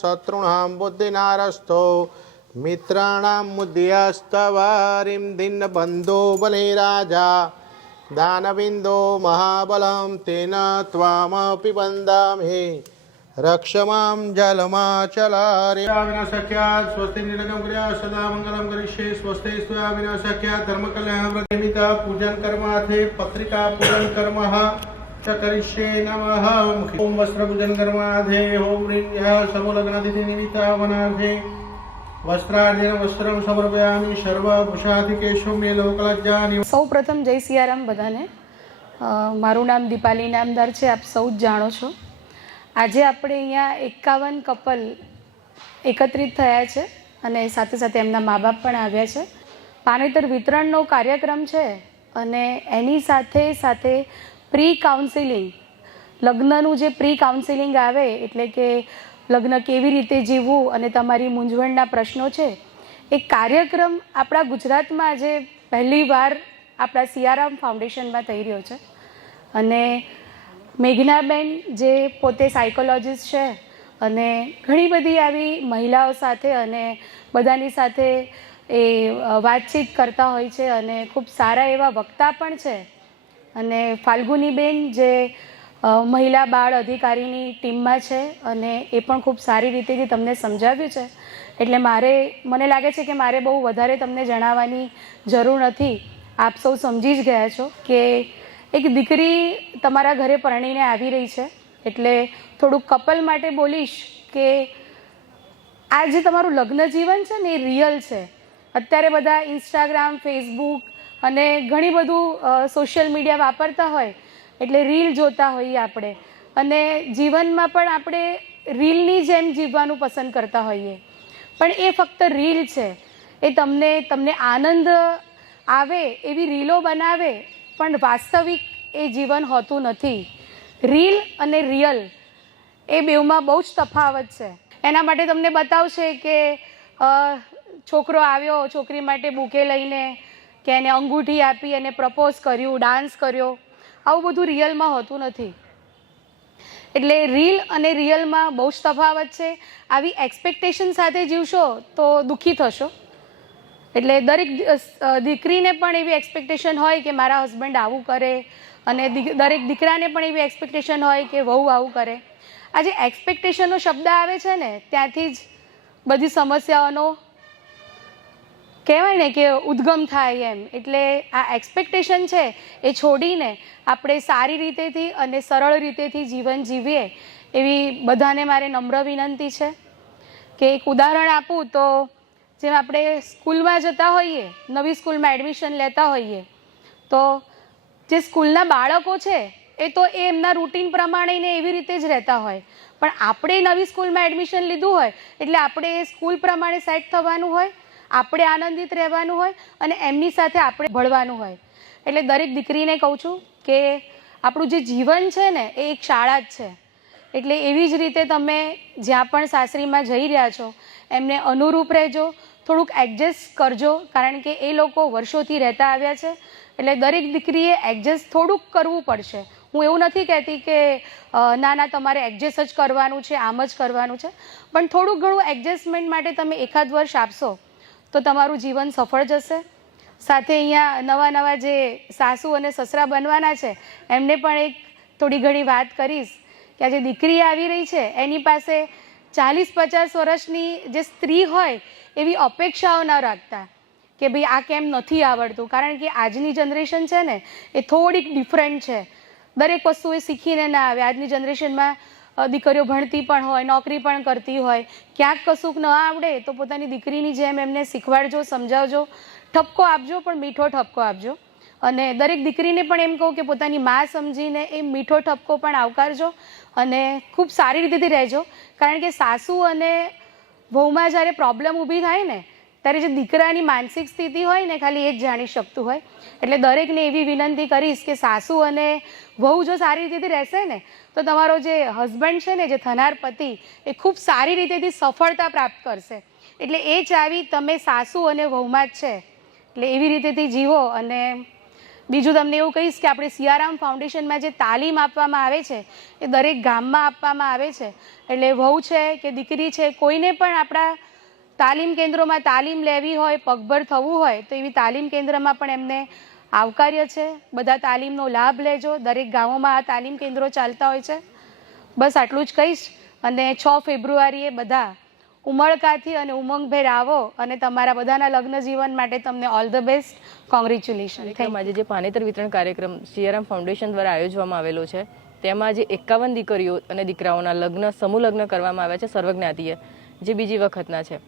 शत्रूणां बुद्धिनारस्थो मित्राणां मुद्यस्तवारिं दीनबन्धो बले राजा दानविन्दो महाबलं तेन त्वामपि वन्दामहे रक्षमां जलमाचलारे विनाशक्यात् स्वस्ति निरगं क्रिया सदा मंगलम करिष्ये स्वस्ति स्वया विनाशक्यात् धर्मकल्याणव्रतनिमित्ता पूजन कर्मार्थे पत्रिका पूजन कर्मः च करिष्ये नमः ओम वस्त्र पूजन कर्मार्थे ओम ह्रीं समूलग्नादिति निमित्ता वनार्थे वस्त्रार्धेन वस्त्रं समर्पयामि सर्वभूषाधिकेशो मे लोकलज्जानि। સૌ પ્રથમ જય સિયારામ બધાને. મારું નામ દીપાલી નામદાર છે, આપ સૌ જ જાણો છો. આજે આપણે અહીંયા 51 કપલ એકત્રિત થયા છે અને સાથે સાથે એમના મા બાપ પણ આવ્યા છે. પાનેતર વિતરણનો કાર્યક્રમ છે અને એની સાથે સાથે પ્રી કાઉન્સિલિંગ, લગ્નનું જે પ્રી કાઉન્સિલિંગ આવે એટલે કે લગ્ન કેવી રીતે જીવવું અને તમારી મૂંઝવણના પ્રશ્નો છે, એ કાર્યક્રમ આપણા ગુજરાતમાં આજે પહેલી વાર આપણા સિયારામ ફાઉન્ડેશનમાં થઈ રહ્યો છે. અને મેઘનાબેન જે પોતે સાયકોલોજીસ્ટ છે અને ઘણી બધી આવી મહિલાઓ સાથે અને બધાની સાથે એ વાતચીત કરતા હોય છે અને ખૂબ સારા એવા વક્તા પણ છે. અને ફાલ્ગુનીબેન જે મહિલા બાળ અધિકારીની ટીમમાં છે અને એ પણ ખૂબ સારી રીતેથી તમને સમજાવ્યું છે. એટલે મને લાગે છે કે મારે બહુ વધારે તમને જણાવવાની જરૂર નથી. આપ સૌ સમજી જ ગયા છો કે એક દીકરી તમારા ઘરે પરણીને આવી રહી છે. એટલે થોડુંક કપલ માટે બોલીશ કે આ જે તમારું લગ્ન જીવન છે ને એ રિયલ છે. અત્યારે બધા ઇન્સ્ટાગ્રામ, ફેસબુક અને ઘણી બધું સોશિયલ મીડિયા વાપરતા હોય એટલે રીલ જોતા હોઈએ આપણે, અને જીવનમાં પણ આપણે રીલની જેમ જીવવાનું પસંદ કરતા હોઈએ. પણ એ ફક્ત રીલ છે. એ તમને આનંદ આવે એવી રીલો બનાવે, પણ વાસ્તવિક એ જીવન હોતું નથી. રીલ અને રિયલ એ બેઉમાં બહુ જ તફાવત છે. એના માટે તમને બતાવશે કે છોકરો આવ્યો છોકરી માટે બુકે લઈને કે એને અંગૂઠી આપી અને પ્રપોઝ કર્યું, ડાન્સ કર્યો. આવું બધું રિયલમાં હોતું નથી. એટલે રીલ અને રિયલમાં બહુ જ તફાવત છે. આવી એક્સપેક્ટેશન સાથે જીવશો તો દુઃખી થશો. એટલે દરેક દીકરીને પણ એવી એક્સપેક્ટેશન હોય કે મારા હસબન્ડ આવું કરે, અને દરેક દીકરાને પણ એવી એક્સપેક્ટેશન હોય કે વહુ આવું કરે. આ જે એક્સપેક્ટેશનનો શબ્દ આવે છે ને, ત્યાંથી જ બધી સમસ્યાઓનો કહેવાય ને કે ઉદ્ગમ થાય એમ. એટલે આ એક્સપેક્ટેશન છે એ છોડીને આપણે સારી રીતેથી અને સરળ રીતેથી જીવન જીવીએ એવી બધાને મારે નમ્ર વિનંતી છે. કે એક ઉદાહરણ આપું તો જેમ આપણે સ્કૂલમાં જતા હોઈએ, નવી સ્કૂલમાં એડમિશન લેતા હોઈએ, તો જે સ્કૂલના બાળકો છે એ તો એમના રૂટીન પ્રમાણે એવી રીતે જ રહેતા હોય. પણ આપણે નવી સ્કૂલમાં એડમિશન લીધું હોય એટલે આપણે એ સ્કૂલ પ્રમાણે સેટ થવાનું હોય, આપણે આનંદિત રહેવાનું હોય અને એમની સાથે આપણે ભળવાનું હોય. એટલે દરેક દીકરીને કહું છું કે આપણું જે જીવન છે ને એ એક શાળા જ છે. એટલે એવી જ રીતે તમે જ્યાં પણ સાસરીમાં જઈ રહ્યા છો એમને અનુરૂપ રહેજો, થોડુંક એડજસ્ટ કરજો, કારણ કે એ લોકો વર્ષોથી રહેતા આવ્યા છે. એટલે દરેક દીકરીએ એડજસ્ટ થોડુંક કરવું પડશે. હું એવું નથી કહેતી કે ના તમારે એડજસ્ટ જ કરવાનું છે, આમ જ કરવાનું છે, પણ થોડુંક ઘણું એડજસ્ટમેન્ટ માટે તમે એકાદ વર્ષ આપશો તો તમારું જીવન સફળ જશે. સાથે અહીંયા નવા જે સાસુ અને સસરા બનવાના છે એમને પણ એક થોડી ઘણી વાત કરીશ કે આ જે દીકરી આવી રહી છે એની પાસે 40-50 વર્ષની જે સ્ત્રી હોય એવી અપેક્ષાઓ ન રાખતા કે ભાઈ આ કેમ નથી આવડતું. કારણ કે આજની જનરેશન છે ને એ થોડીક ડિફરન્ટ છે. દરેક વસ્તુ એ શીખીને ના આવે. આજની જનરેશનમાં દીકરીઓ ભણતી પણ હોય, નોકરી પણ કરતી હોય. ક્યાંક કશુંક ન આવડે તો પોતાની દીકરીની જેમ એમને શીખવાડજો, સમજાવજો, ઠપકો આપજો, પણ મીઠો ઠપકો આપજો. અને દરેક દીકરીને પણ એમ કહું કે પોતાની મા સમજીને એ મીઠો ઠપકો પણ આવકારજો અને ખૂબ સારી રીતેથી રહેજો. કારણ કે સાસુ અને વહુમાં જ્યારે પ્રોબ્લેમ ઊભી થાય ને ત્યારે જે દીકરાની માનસિક સ્થિતિ હોય ને ખાલી એ જ જાણી શકતું હોય. એટલે દરેકને એવી વિનંતી કરીશ કે સાસુ અને વહુ જો સારી રીતેથી રહેશે ને તો તમારો જે હસબન્ડ છે ને, જે થનાર પતિ, એ ખૂબ સારી રીતેથી સફળતા પ્રાપ્ત કરશે. એટલે એ ચાવી તમે સાસુ અને વહુમાં જ છે. એટલે એવી રીતેથી જીવો અને બીજું તમને એવું કહીશ કે આપણે સિયારામ ફાઉન્ડેશનમાં જે તાલીમ આપવામાં આવે છે એ દરેક ગામમાં આપવામાં આવે છે. એટલે વહુ છે કે દીકરી છે, કોઈને પણ આપણા તાલીમ કેન્દ્રોમાં તાલીમ લેવી હોય, પગભર થવું હોય તો એવી તાલીમ કેન્દ્રમાં પણ એમને આવકાર્ય છે. બધા તાલીમનો લાભ લેજો. દરેક ગામોમાં આ તાલીમ કેન્દ્રો ચાલતા હોય છે. બસ આટલું જ કહીશ. અને 6 ફેબ્રુઆરીએ બધા ઉમળકાથી અને ઉમંગભેર આવો અને તમારા બધાના લગ્ન જીવન માટે તમને ઓલ ધ બેસ્ટ. કોંગ્રેચ્યુલેશન. આજે જે પાનેતર વિતરણ કાર્યક્રમ સિયારામ ફાઉન્ડેશન દ્વારા આયોજવામાં આવેલો છે તેમાં જે 51 દીકરીઓ અને દીકરાઓના લગ્ન સમૂહ લગ્ન કરવામાં આવ્યા છે સર્વજ્ઞાતીય, જે બીજી વખતના છે.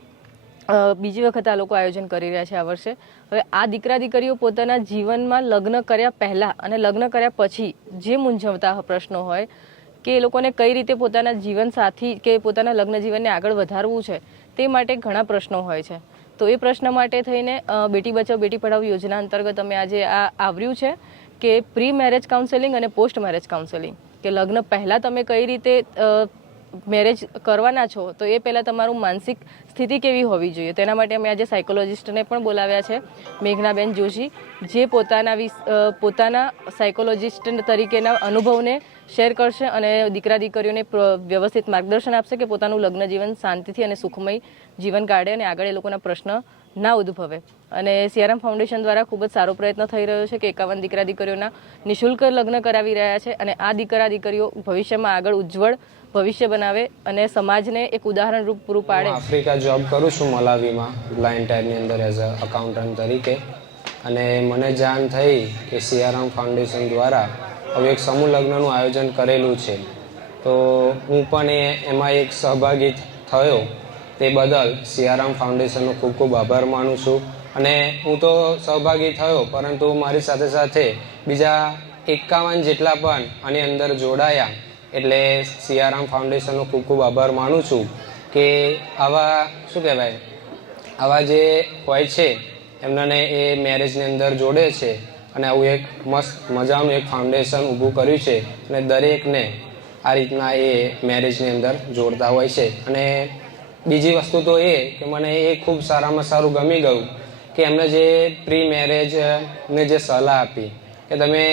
બીજી વખત આ લોકો આયોજન કરી રહ્યા છે આ વર્ષે. હવે આ દીકરા દીકરીઓ પોતાના જીવનમાં લગ્ન કર્યા પહેલાં અને લગ્ન કર્યા પછી જે મૂંઝવતા પ્રશ્નો હોય કે એ લોકોને કઈ રીતે પોતાના જીવન સાથી કે પોતાના લગ્ન જીવનને આગળ વધારવું છે તે માટે ઘણા પ્રશ્નો હોય છે. તો એ પ્રશ્ન માટે થઈને બેટી બચાવો બેટી પઢાઓ યોજના અંતર્ગત અમે આજે આ આવ્યું છે કે પ્રી મેરેજ કાઉન્સેલિંગ અને પોસ્ટ મેરેજ કાઉન્સેલિંગ, કે લગ્ન પહેલાં તમે કઈ રીતે મેરેજ કરવાના છો તો એ પહેલાં તમારું માનસિક સ્થિતિ કેવી હોવી જોઈએ તેના માટે અમે આજે સાયકોલોજિસ્ટને પણ બોલાવ્યા છે, મેઘનાબેન જોશી, જે પોતાના સાયકોલોજિસ્ટ તરીકેના અનુભવને શેર કરશે અને દીકરા દીકરીઓને વ્યવસ્થિત માર્ગદર્શન આપશે કે પોતાનું લગ્ન જીવન શાંતિથી અને સુખમય જીવન કાઢે અને આગળ એ લોકોના પ્રશ્ન ના ઉદ્ભવે. અને સિયારામ ફાઉન્ડેશન દ્વારા ખૂબ જ સારો પ્રયત્ન થઈ રહ્યો છે કે 51 દીકરા દીકરીઓના નિઃશુલ્ક લગ્ન કરાવી રહ્યા છે અને આ દીકરા દીકરીઓ ભવિષ્યમાં આગળ ઉજ્જવળ ભવિષ્ય બનાવે અને સમાજને એક ઉદાહરણ રૂપ પૂરું પાડે. આફ્રિકા જોબ કરું છું મલાવીમાં, લાઇન ટાયરની અંદર એઝ અ અકાઉન્ટન્ટ તરીકે. અને મને જાણ થઈ કે સિયારામ ફાઉન્ડેશન દ્વારા હવે એક સમૂહ લગ્નનું આયોજન કરેલું છે, તો હું પણ એમાં એક સહભાગી થયો. તે બદલ સિયારામ ફાઉન્ડેશનનો ખૂબ ખૂબ આભાર માનું છું. અને હું તો સહભાગી થયો, પરંતુ મારી સાથે સાથે બીજા 51 જેટલા પણ આની અંદર જોડાયા. એટલે સિયારામ ફાઉન્ડેશનનો ખૂબ ખૂબ આભાર માનું છું કે આવા શું કહેવાય, આવા જે હોય છે એમને એ મેરેજની અંદર જોડે છે અને આવું એક મસ્ત મજાનું એક ફાઉન્ડેશન ઊભું કર્યું છે અને દરેકને આ રીતના એ મેરેજની અંદર જોડતા હોય છે. અને બીજી વસ્તુ તો એ કે મને એ ખૂબ સારામાં સારું ગમી ગયું કે એમને જે પ્રી મેરેજને જે સલાહ આપી કે તમે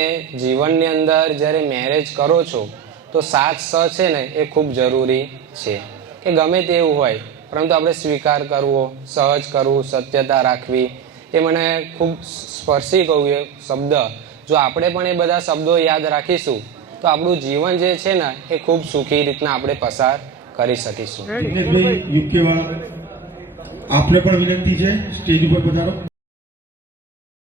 જીવનની અંદર જ્યારે મેરેજ કરો છો તો સાથ છે ને એ ખૂબ જરૂરી છે. કે ગમે તેવું હોય પરંતુ આપણે સ્વીકાર કરવો, સહજ કરવું, સત્યતા રાખવી, એ મને ખૂબ સ્પર્શી ગયું એ શબ્દ. જો આપણે પણ એ બધા શબ્દો યાદ રાખીશું તો આપણું જીવન જે છે ને એ ખૂબ સુખી રીતના આપણે પસાર કરી શકીશું. આપને પણ વિનંતી છે, સ્ટેજ ઉપર પધારો.